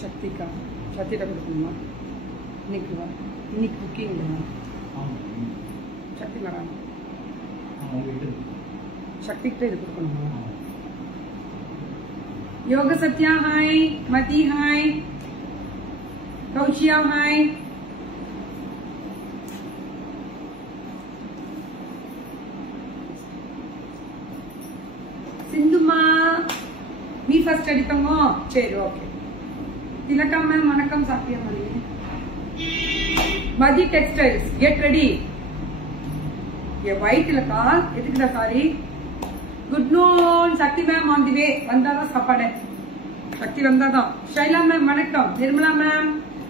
शक्ति का शक्ति கொடுக்கணுமா இன்னைக்கு வா இன்னைக்கு குக்கிங் शक्ति வராங்க शक्ति கிட்ட இது கொடுக்கணுமா योग सत्या हाय मती हाय कौशिया हाय सिंधुमा मी फर्स्ट अडिपंगो சரி ஓகே तिलका मैम वणक्कम साक्तिया मणि मदी टेक्सटाइल्स गेट रेडी ये वाइट तिलका एदुकुडा सारी गुड नून शक्ति मैम ऑन दी वे वंदादा सापाडे शक्ति वंदादा शैला मैम वणक्कम निर्मला मैम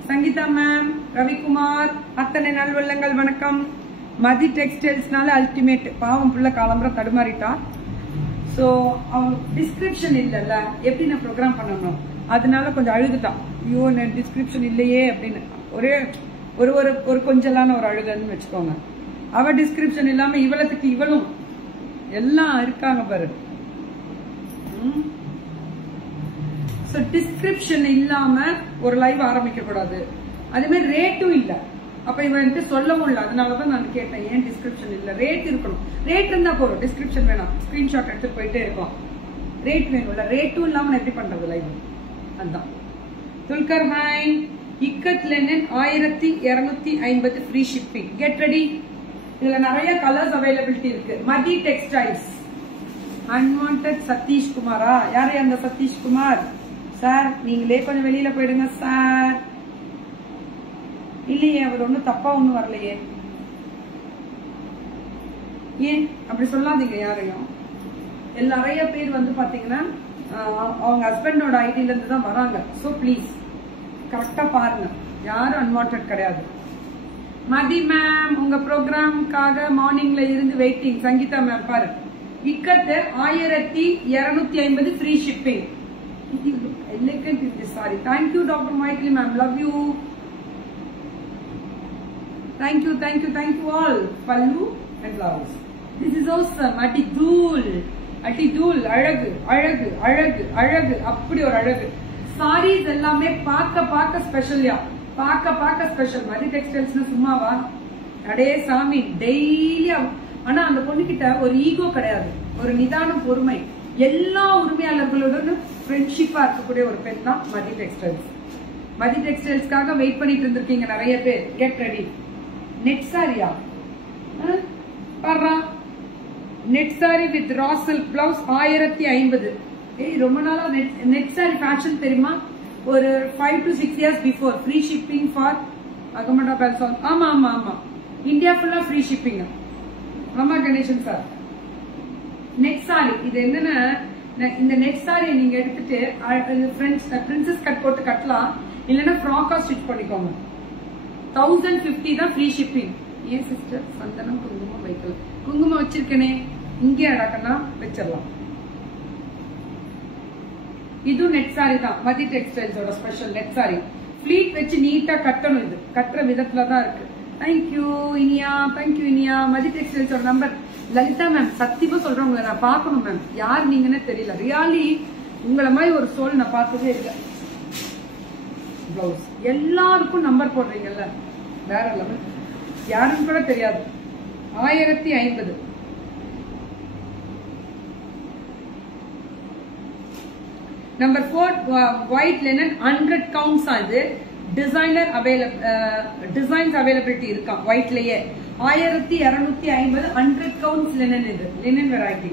संगीता मैम रविकुमार अत्तने नल्वल्लंगल वणक्कम मदी टेक्सटाइल्स नाल अल्टिमेट पावम पुள்ள காலம்பர தடுமாறிட்டா சோ அவங்க டிஸ்கிரிப்ஷன் இல்லல்ல எப்படி நான் ப்ரோகிராம் பண்ணனும் அதனால கொஞ்சம் அழுகுதான் ஐயோ நான் டிஸ்கிரிப்ஷன் இல்லையே அப்படினு ஒரே ஒரு கொஞ்சலான ஒரு அழுகன்னு வெச்சுக்கோங்க அவ டிஸ்கிரிப்ஷன் இல்லாம இவளத்துக்கு இவளும் எல்லாம் இருக்காங்க பாரு சோ டிஸ்கிரிப்ஷன் இல்லாம ஒரு லைவ் ஆரம்பிக்க கூடாது அதே மாதிரி ரேட்டும் இல்ல அப்ப இவன்ட்டு சொல்லவும் இல்ல அதனாலதான் நான் கேட்டேன் ஏன் டிஸ்கிரிப்ஷன் இல்ல ரேட் இருக்கணும் ரேட் இருந்தா போறோம் டிஸ்கிரிப்ஷன் வேணாம் ஸ்கிரீன்ஷாட் எடுத்து போயிட்டே இருக்கும் ரேட் வேணும்ல ரேட்டும் இல்லாம எப்படி பண்றது லைவ் அதான் Dulquer hi ikat linen 1250 free shipping get ready இதுல நிறைய கலர்ஸ் அவைலபிலிட்டி இருக்கு மதி டெக்ஸ்டைல்ஸ் அன்வான்டட் சதீஷ் குமாரா யாரு அந்த சதீஷ் குமார் சார் நீங்களே கொஞ்சம் வெளியில போயிடுங்க சார் இல்லையே அவர் ஒன்னும் தப்பா ஒன்னும் வரலையே ஏன் அப்படி சொல்லாதீங்க யாரையும் நிறைய பேர் வந்து பாத்தீங்கன்னா அவங்க ஹஸ்பண்டோட ஐடில இருந்து தான் வராங்க சோ ப்ளீஸ் கரெக்டா பாருங்க யாரும் அன்வான்டட் கிடையாது மதி மேம் உங்க ப்ரோக்ராம்காக மார்னிங்ல இருந்து வெயிட்டிங் சங்கீதா மேம் பாரு இக்கத்து 1250 free shipping elegant is sorry thank you doctor Michael ma'am love you thank you all pallu and blouse this is awesome ati dool அழகு அழகு அழகு அழகு அப்படி ஒரு அழகு sarees எல்லாமே பாக்க ஸ்பெஷல்யா பாக்க ஸ்பெஷல் மதி டெக்ஸ்டைல்ஸ்னா சும்மாவா அடே சாமி டெய்லி ஆனா அந்த பொண்ணுகிட்ட ஒரு ஈகோ கிடையாது ஒரு நிதானம் பொறுமை எல்லா உரிமையாளர்களுடன் ஃப்ரெண்ட்ஷிப்பா இருக்கக்கூடிய ஒரு பெண் தான் மதி டெக்ஸ்டைல்ஸ் மதி டெக்ஸ்டைல்ஸ்க்காக வெயிட் பண்ணிட்டு இருந்திருக்கீங்க நிறைய பேர் கெட் ரெடி நெட் சாரியா பாரா net sari with raw silk blouse 1050 ரொம்ப நாளா நெட் சாரி ஃபேஷன் தெரியுமா ஒரு 5 to 6 years before free shipping for Agamada Belson ஆமா இந்தியா ஃபுல்லா ஃப்ரீ ஷிப்பிங் ஆமா கணேசன் சார் நெட் சாரி இது என்னன்னா இந்த நெட் சாரி நீங்க எடுத்துட்டு பிரின்சஸ் கட் போட்டு கட்டலாம் இல்லனா ஃப்ராக்கா ஸ்டிச் பண்ணிக்கோங்க 1050 தான் ஃப்ரீ ஷிப்பிங் ஏன் சிஸ்டர் சந்தனம் குங்குமம் வைக்கல குங்குமம் வச்சிருக்கனே இங்கே அடக்கனா வெச்சிரலாம் இது நெட் சாரி தான் மதி டெக்ஸ்டைல்ஸோட ஸ்பெஷல் நெட் சாரி ஃப்ளீட் வச்சு நீட்டா கட்டணும் இது கட்டற விதத்துல தான் இருக்கு थैंक यू இனியா மதி டெக்ஸ்டைல்ஸோட நம்பர் லலிதா மேம் சத்தியமா சொல்றேன் உங்களை நான் பார்க்கணும் மேம் யார் நீங்கன்னு தெரியல ரியாலி உங்கள மாதிரி ஒரு சோல் நான் பார்த்ததே இல்லை பிளவுஸ் எல்லாருக்கும் நம்பர் போடுறீங்கல்ல வேற லெவல் யாருன்னு கூட தெரியாது 1050 நம்பர் 4 ஒயிட் லெனன் 100 கவுண்ட்ஸ் ஆது டிசைனர் டிசைன்ஸ் அவைலபிலிட்டி இருக்கா ஒயிட்லயே 1250 100 கவுண்ட்ஸ் லெனன் இது லெனன் வெரைட்டி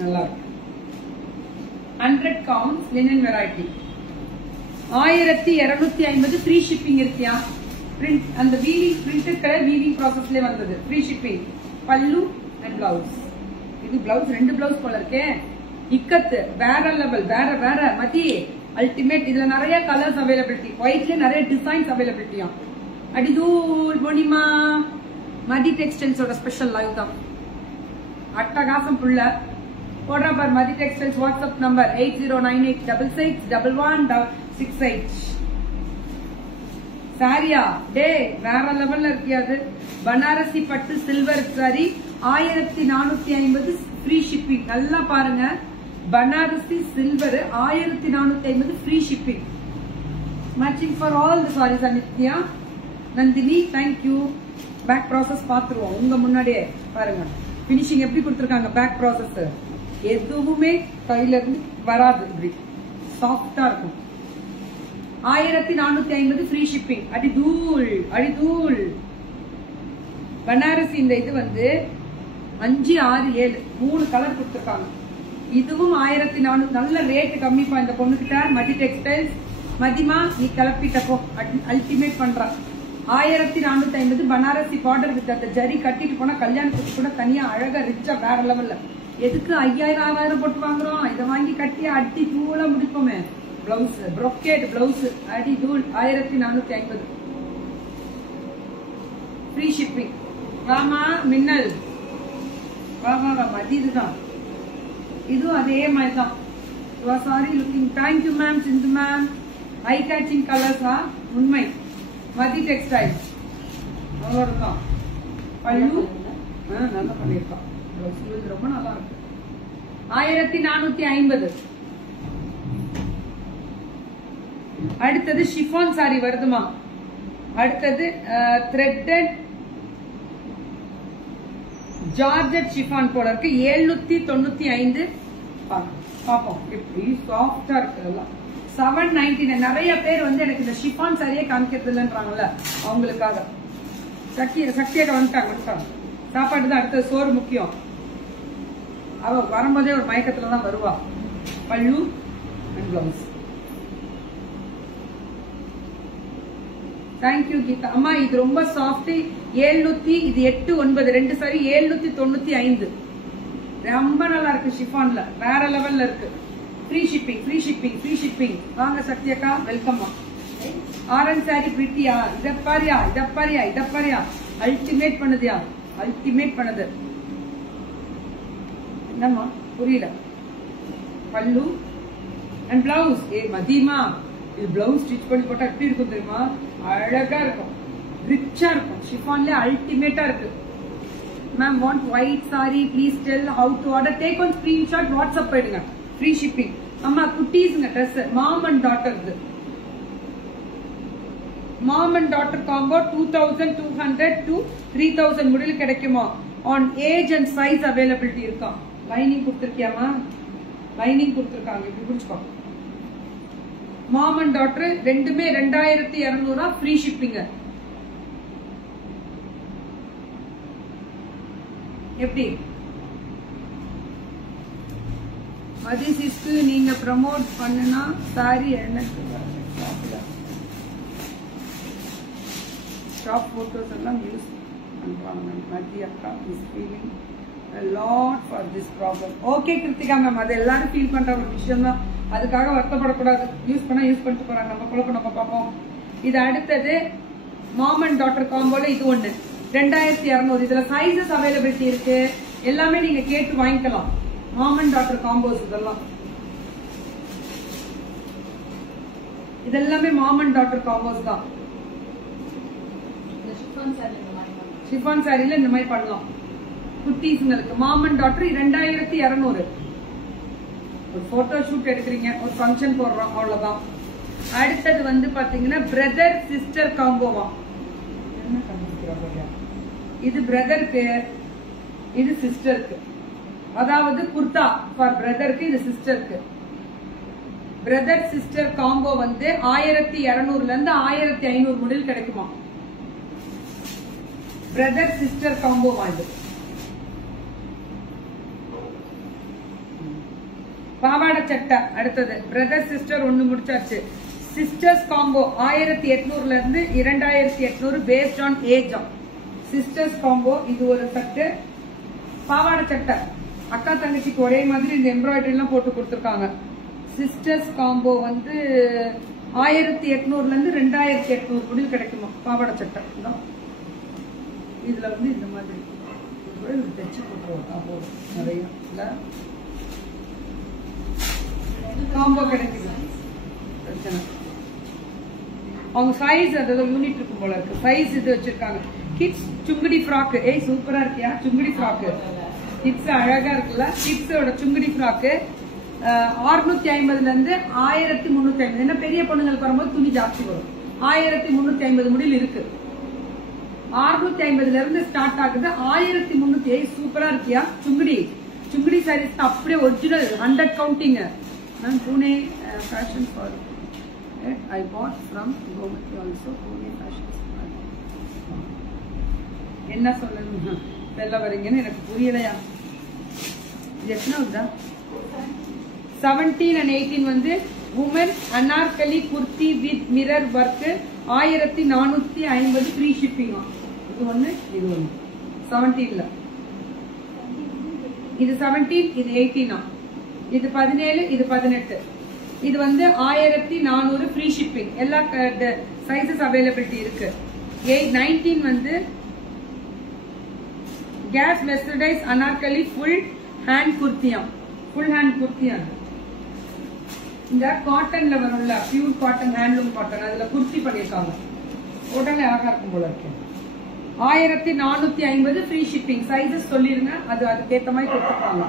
நல்லா இருக்கு 100 counts linen variety 1250 free shipping இருக்கியா print and the weaving printed color weaving process ல வந்தது free shipping pallu and blouse இது blouse ரெண்டு blouse போல இருக்கே இக்கத்து வேற லெவல் வேற மதி அல்டிமேட் இதுல நிறைய கலர்ஸ் அவைலபிலிட்டி ஒயிட்ல நிறைய டிசைன்ஸ் அவைலபிலிட்டியா அடிதூள் பொனிமா மதி டெக்ஸ்டைல்ஸோட ஸ்பெஷல் லைவ் தான் அட்டகாசம் புள்ள Order by Madi Textiles WhatsApp number 8098661168. Saria, day, வேற லெவல்ல இருக்கியாது. பனாரசி பட்டு சில்வர் சாரி 1450 ஃப்ரீ ஷிப்பிங். நல்லா பாருங்க, Banarasi silver 1450 free shipping. Matching for all the saris. Nithya, Nandhini, thank you. Pack process பாத்துருவோம் உங்க முன்னாடியே. பாருங்க பினிஷிங் எப்படி கொடுத்திருக்காங்க. பேக் ப்ராசஸ் எதுவுமே கையில இருந்து வராது, இப்படி சாஃப்டா இருக்கும். 1450 ஃப்ரீ ஷிப்பிங். அடி தூள் அடி தூள். பனாரசி இந்த இது வந்து 5, 6, 7 3 கலர் கொடுத்திருக்காங்க. இதுவும் 1400. நல்ல ரேட் கம்மிப்பா இந்த பொண்ணுகிட்ட. மதி டெக்ஸ்டைல்ஸ். மதிமா நீ கிளப்பிட்டப்போ அல்டிமேட் பண்றா. 1450 பனாரசி பார்டர் வித் அந்த ஜரி கட்டிட்டு போனா கல்யாணத்துக்கு கூட தனியா அழகா ரிச்சா வேற லெவல்ல. எதுக்கு 5000 6000 போட்டு வாங்குறோம்? இதை வாங்கி கட்டி அடி தூளா முடிப்போமே. பிளவுஸ் ப்ரொக்கேட் பிளவுஸ் அடி தூள் 1450 ஃப்ரீ ஷிப்பிங். வாமா மின்னல், வாமா மதி. இதுதான், இதுவும் அதே மாதிரி தான். Sari looking. Thank you ma'am. Sindhu ma'am. Eye catching கலர்ஸா? உண்மை. மதி டெக்ஸ்டைல்ஸ் அவ்வளவுதான். பல்லு நல்லா பண்ணிருக்கான். ரொம்ப நல்லா இருக்கு. 1450. அடுத்தது ஷிஃபான் சாரி வருதுமா. அடுத்தது த்ரெட்டட் ஜார்ஜெட் ஷிஃபான் போல இருக்கு. 795. பாப்போம் எப்படி சாஃப்டா இருக்கு. எல்லாம் 799. நிறைய பேர் வந்து எனக்கு இந்த ஷிஃபான் சாரியே காமிக்கிறது இல்லைன்றாங்கல்ல, அவங்களுக்காக. சக்தியாக வந்துட்டாங்க. சாப்பாடு தான் அடுத்தது. சோறு முக்கியம். அவ வரும்போதே ஒரு மயக்கத்துலதான் வருவா. பல்லு அண்ட் பிளவுஸ். தேங்க்யூ கீதா. அம்மா இது ரொம்ப சாஃப்ட். 700. இது 8, 9 2 சாரி 795. ரொம்ப நல்லா இருக்கு. ஷிஃபான்ல வேற லெவல்ல இருக்கு. Free shipping free shipping free shipping. வாங்க சத்யக்கா, வெல்கம். ஆரஞ்ச் சாரி பிரிட்டியா? இத பாரியா இத பாரியா இத பாரியா. அல்டிமேட் பண்ணுதியா, அல்டிமேட் பண்ணுது. என்னம்மா புரியல. பல்லு அண்ட் பிளவுஸ். மதியமா இது பிளவுஸ் ஸ்டிச் பண்ணி போட்டா எப்படி இருக்கும் தெரியுமா? அழகா இருக்கும், ரிச்சா இருக்கும். ஷிஃபான்ல அல்டிமேட்டா இருக்கு. Ma'am want white sari please tell how to order. Take one screenshot, WhatsApp போயிடுங்க. Free shipping. அம்மா குட்டீஸ்ங்க dress. Mom and daughter. Mom and daughter combo 2200 to 3000 முடியல கிடைக்குமா? On age and size availability இருக்கா? லைனிங் கொடுத்துருக்கியாமா? லைனிங் கொடுத்துருக்காங்க. இப்படி புரிச்சுக்கோ. மாம் அண்ட் டாட்டர் ரெண்டுமே 2200 ஃப்ரீ ஷிப்பிங். எப்படி மதிசிஸ்க்கு நீங்க ப்ரமோட் பண்ணுனா சாரி எனக்கு ஷாப் போட்டோஸ் எல்லாம் யூஸ் பண்றாங்க. Mathi akka is feeling a lot for this problem. Okay Kiruthika ma'am, அது எல்லாரும் ஃபீல் பண்ற ஒரு விஷயம் தான். அதுக்காக வருத்தப்படக்கூடாது. யூஸ் பண்ணா யூஸ் பண்ணிட்டு போறாங்க. நம்ம குழப்பம் நம்ம பார்ப்போம். இது அடுத்தது மாம் அண்ட் டாட்டர் காம்போல இது ஒண்ணு 2200. இதுல சைசஸ் அவைலபிலிட்டி இருக்கு. எல்லாமே நீங்க கேட்டு வாங்கிக்கலாம். மாம் அண்ட் டாட்டர் காம்போஸ் இதெல்லாமே மாம் அண்ட் டாட்டர் காம்போஸ் தான். ஷிஃபான் சாரில இந்த மாதிரி பண்ணலாம். குட்டீஸ்ங்களுக்கு மாம் அண்ட் டாட்டர் 2200. ஒரு போட்டோ ஷூட் எடுக்கிறீங்க, ஒரு ஃபங்க்ஷன் போடுறோம், அவ்வளவுதான். அடுத்தது வந்து பாத்தீங்கன்னா பிரதர் சிஸ்டர் காம்போவா. என்ன கண்டுபிடிக்கிறோம்? இது பிரதருக்கு, இது சிஸ்டருக்கு. அதாவது குர்தா ஃபார் பிரதருக்கு, இது சிஸ்டருக்கு. பிரதர் சிஸ்டர் காம்போ வந்து 1200 இருந்து 1500 முடில் கிடைக்குமா? பிரதர் சிஸ்டர் காம்போ வாங்க. பாவாடை சட்டை அடுத்தது பிரதர் சிஸ்டர் ஒன்னு முடிச்சாச்சு. சிஸ்டர்ஸ் காம்போ 1800 இருந்து 2800 based on age. Sisters combo இது ஒரு செட்டு. பாவாடை சட்டை அக்கா தங்கச்சிக்கு ஒரே மாதிரி இந்த எம்ப்ராய்டரி எல்லாம் போட்டு கொடுத்துருக்காங்க. சிஸ்டர்ஸ் காம்போ வந்து 1800 இருந்து 2800 முடில் கிடைக்குமா? பாவாடை சட்டை இதுல வந்து இந்த மாதிரி தச்சு போட்டுருவோம். நிறைய காம்போ கிடைக்குது. பிரச்சனை அவங்க சைஸ் அதாவது யூனிட் இருக்கும் போல இருக்கு. சைஸ் இது வச்சிருக்காங்க. Kids Sungudi frock. ஏய் சூப்பரா இருக்கியா சுங்குடி ஃப்ராக். கிட்ஸ் அழகா இருக்குல்ல. கிட்ஸோட சுங்குடி ஃப்ராக் 650ல இருந்து 1350. என்ன பெரிய பொண்ணுங்களுக்கு வரும்போது துணி ஜாஸ்தி வரும். 1350 முடியல இருக்கு. 650ல இருந்து ஸ்டார்ட் ஆகுது. 1300. சூப்பரா இருக்கியா சுங்குடி. சுங்குடி சாரீஸ் அப்படியே ஒரிஜினல் 100 கவுண்டிங். நான் Pune fashion for I bought from Gomati also. Pune fashion. என்ன சொல்லணும் சொல்ல வரீங்கன்னு எனக்கு புரியலையா. எத்தனை 17 and 18 வந்து women anarkali kurti with mirror work 1450 free shipping. இது ஒண்ணு 17ல. இது 17, இது 18, இது 17, இது 18. இது வந்து 1400 ஃப்ரீ ஷிப்பிங். எல்லா சைஸஸ் அவைலபிலிட்டி இருக்கு. 19 வந்து gas mercerised Anarkali full hand குர்த்தியா. ஃபுல் ஹேண்ட் குர்த்தியா. இந்த காட்டன்ல வரும்ல பியூர் காட்டன் ஹேண்ட்லூம் காட்டன் அதுல குர்த்தி பண்ணிருக்காங்க. உடனே அழகா இருக்கும் போல இருக்கு. 1450 ஃப்ரீ ஷிப்பிங். சைஸஸ் சொல்லிருங்க, அது அதுக்கேற்ற மாதிரி கொடுத்துருப்பாங்க.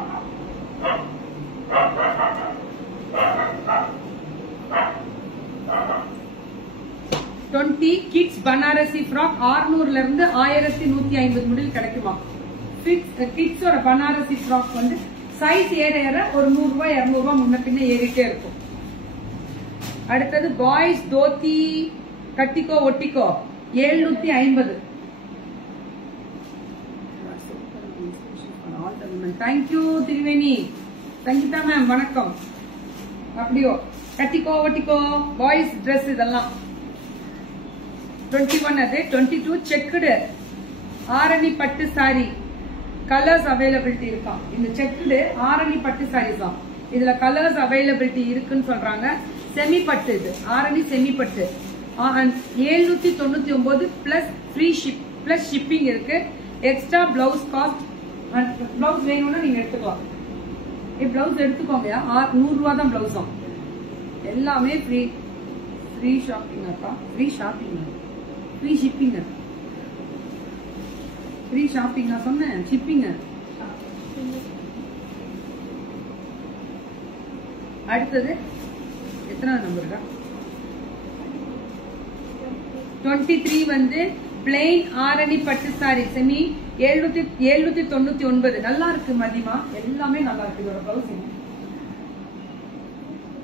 கிட்ஸ் பனாரசி ஃப்ராக் 600ல இருந்து 1150 முடில் கிடைக்குமா. கிட்ஸோட பனாரசி ஃப்ராக் வந்து சைஸ் ஏற ஏற ஒரு 100 ரூபாய் 200 ரூபாய் முன்ன பின்ன ஏறிட்டே இருக்கும். அடுத்தது பாய்ஸ் தோத்தி கட்டிக்கோ ஒட்டிக்கோ 750. தேங்க்யூ திரிவேணி. சங்கீதா மேம் வணக்கம். அப்படியோ கட்டிக்கோ ஒட்டிக்கோ பாய்ஸ் ட்ரெஸ் இதெல்லாம் 21. அது 22 செக்குடு ஆரணி பட்டு சாரி கலர்ஸ் அவைலபிலிட்டி இருக்கான். இந்த செக்குடு ஆரணி பட்டு சாரீஸ் தான். இதுல கலர்ஸ் அவைலபிலிட்டி இருக்குன்னு சொல்றாங்க. செமி பட்டு, இது ஆரணி செமி பட்டு 799 பிளஸ் ஃப்ரீ பிளஸ் ஷிப்பிங் இருக்கு. Extra blouse cost. பிளவுஸ் வேணும்னா நீங்க எடுத்துக்கலாம். பிளவுஸ் எடுத்துக்கோங்க. 100 ரூபாய் தான் பிளவுஸும். எல்லாமே ஃப்ரீ. ஃப்ரீ ஷாப்பிங் அக்கா. Free shopping free shipping. Free shopping நான் சொன்னேன். ஷிப்பிங். அடுத்தது எத்தனை நம்பருக்கா 23 வந்து பிளெயின் ஆரணி பட்டு சாரி செமி 799. நல்லா இருக்கு மதிமா. எல்லாமே நல்லா இருக்கு. இதோட பிளவுஸ்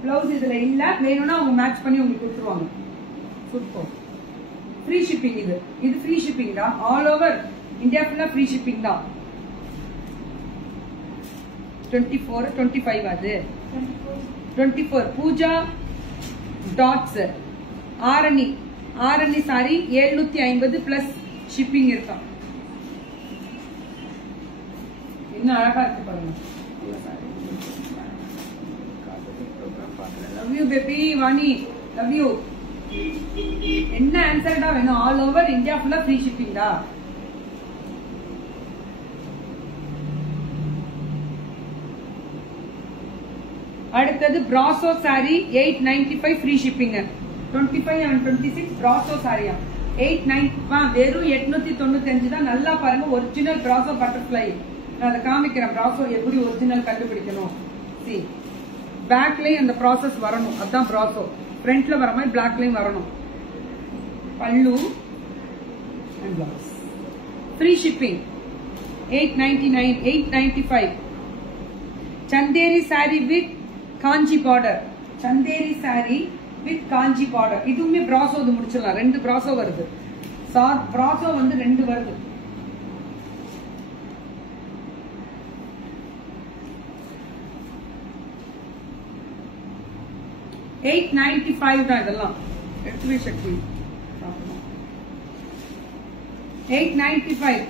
பிளவுஸ் இதுல இல்ல. வேணும்னா அவங்க மேட்ச் பண்ணி உங்களுக்கு கொடுத்துருவாங்க. சூப்பர். Free shipping. இது ஃப்ரீ ஷிப்பிங் தான். ஆல் ஓவர் இந்தியா ஃபுல்லா ஃப்ரீ ஷிப்பிங் தான். 24 25 அது 24 Pooja dots Arani sari 750 plus shipping இருக்கா. என்ன அழகா இருக்கு பாருங்க. Love you baby Vani. Love you. என்ன ஆன்சர்டா வேணும். ஆல் ஓவர் இந்தியா ஃபுல்லா ஃப்ரீ ஷிப்பிங் தான். அடுத்தது Brasso sari 895 free shipping. 25 and 26 Brasso சாரியா 890. வெறும் 895 தான். நல்லா பாருங்க. Original Brasso butterfly. நான் அதை காமிக்கிறேன். பிராசோ எப்படி ஒரிஜினல் கண்டுபிடிக்கணும். சி பேக்லயும் அந்த ப்ராசஸ் வரணும். அதுதான் பிராசோ. ஃப்ரண்ட்ல வர மாதிரி பிளாக்லயும் வரணும். பல்லு and blouse. Free shipping 899 895. Chanderi sorry with Kanchi border. Chanderi sorry with Kanchi border. இதுவுமே பிராசோ. இது முடிச்சிடலாம். 2 பிராசோ வருது. பிராசோ வந்து 2 வருது. $895 தான் இதெல்லாம். எடுத்துவே சக்தி 895.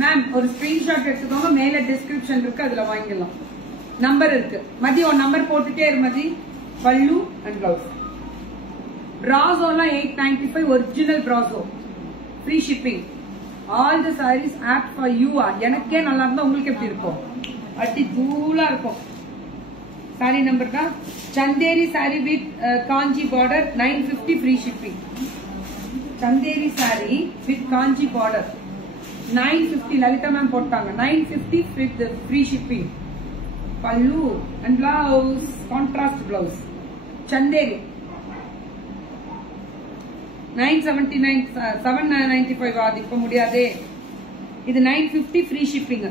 மேம் ஒரு ஸ்கிரீன்ஷாட் எடுத்துக்கோங்க. மேல டிஸ்கிரிப்ஷன் இருக்கு, அதுல வாங்கிடலாம். நம்பர் இருக்கு. மதி ஒரு நம்பர் போட்டுட்டே இரு மதி. பல்லு அண்ட் பிளவுஸ். பிராசோலாம் 895 original Brasso. Free shipping. All the saris opt for you. எனக்கே நல்லா இருந்தா உங்களுக்கு எப்படி இருக்கும். அட்டி தூளா இருக்கும். சாரி நம்பர் தான். Chanderi sorry with Kanchi border 950 free shipping. Chanderi sorry with Kanchi border 950 Lalitha ma'am போட்டாங்க 950 வித் ஃப்ரீ ஷிப்பிங். பல்லு and blouse contrast blouse Chanderi 979 795 ஆகுது இப்ப முடியாதே. இது 950 free shipping.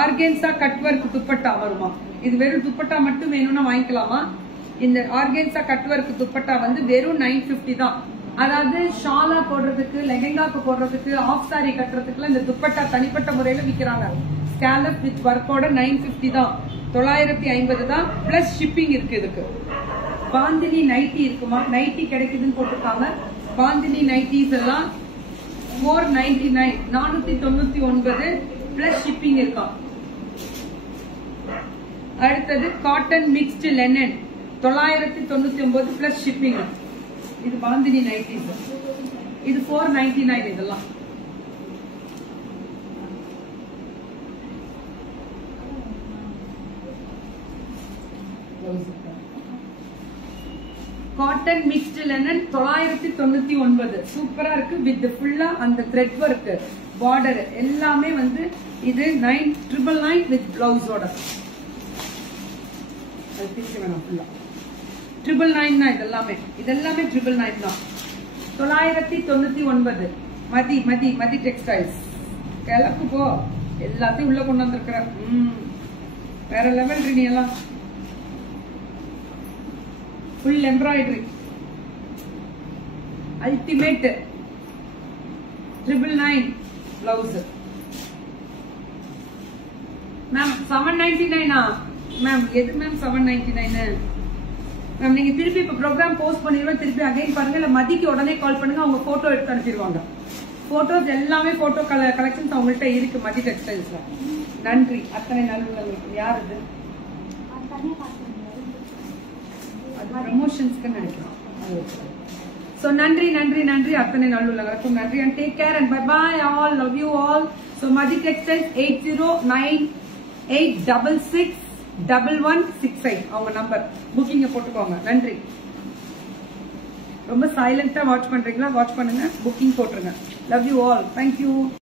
Organza cut work dupatta வருமா? இது வெறும் துப்பட்டா மட்டும் வேணும்னா வாங்கிக்கலாமா? இந்த ஆர்கேன்சா கட் ஒர்க் துப்பட்டா வந்து வெறும் 950 தான். அதாவது ஷாலா போடுறதுக்கு, லெஹெங்காக்கு போடுறதுக்கு, ஆஃப் சாரி கட்டுறதுக்குலாம் இந்த துப்பட்டா தனிப்பட்ட முறையில விக்கிறாங்க. ஸ்கேலப் வித் ஒர்க்கோட 950 தான், 950 தான் பிளஸ் ஷிப்பிங் இருக்கு. இதுக்கு பாந்தினி நைட்டி இருக்குமா? நைட்டி கிடைக்குதுன்னு போட்டிருக்காங்க. பாந்தினி நைட்டிஸ் எல்லாம் 499 499 பிளஸ் ஷிப்பிங் இருக்கா. அடுத்தது cotton mixed linen 999 plus shipping. இது பாந்தினி நைட்டிஸ். இது 499. இதெல்லாம் காட்டன் மிக்ஸ்டு லெனன் 999 சூப்பரா இருக்கு. வித் ஃபுல்லா அந்த த்ரெட் ஒர்க் பார்டர் எல்லாமே வந்து இது 999 வித் பிளவுஸோட. 999 தான் இதெல்லாமே. இதெல்லாமே 999 தான். 999 மதி மதி மதி டெக்ஸ்டைல்ஸ். கிளப்பு போ, எல்லாத்தையும் உள்ள கொண்டு வந்திருக்கிற. வேற லெவல் நீ எல்லாம். Full embroidery ultimate 999 blouse. Ma'am 799 ma'am எது மேம் 799? மேம் நீங்க திருப்பி இப்ப ப்ரோக்ராம் போஸ்ட் பண்ணிடுவோம், திருப்பி அகைன் பாருங்க. இல்ல மதிக்கு உடனே கால் பண்ணுங்க, அவங்க போட்டோ எடுத்து அனுப்பிடுவாங்க. போட்டோஸ் எல்லாமே போட்டோ கலெக்ஷன்ஸ் அவங்கள்ட்ட இருக்கு மதி டெக்ஸ்டைல்ஸ்ல. நன்றி அத்தனை நல்லுள்ளவங்களுக்கு. யார் இது? அது ப்ரமோஷன்ஸ்க்கு நினைக்கிறோம். So நன்றி நன்றி நன்றி அத்தனை நல்லுள்ளவங்களுக்கும் நன்றி. and take care and bye bye all, love you all. So Madhi Textiles 8098661165 அவங்க நம்பர். புக்கிங்க போட்டுக்கோங்க. நன்றி. ரொம்ப சைலண்டா வாட்ச் பண்றீங்களா? வாட்ச் பண்ணுங்க, புக்கிங் போட்டுருங்க. love you all, thank you.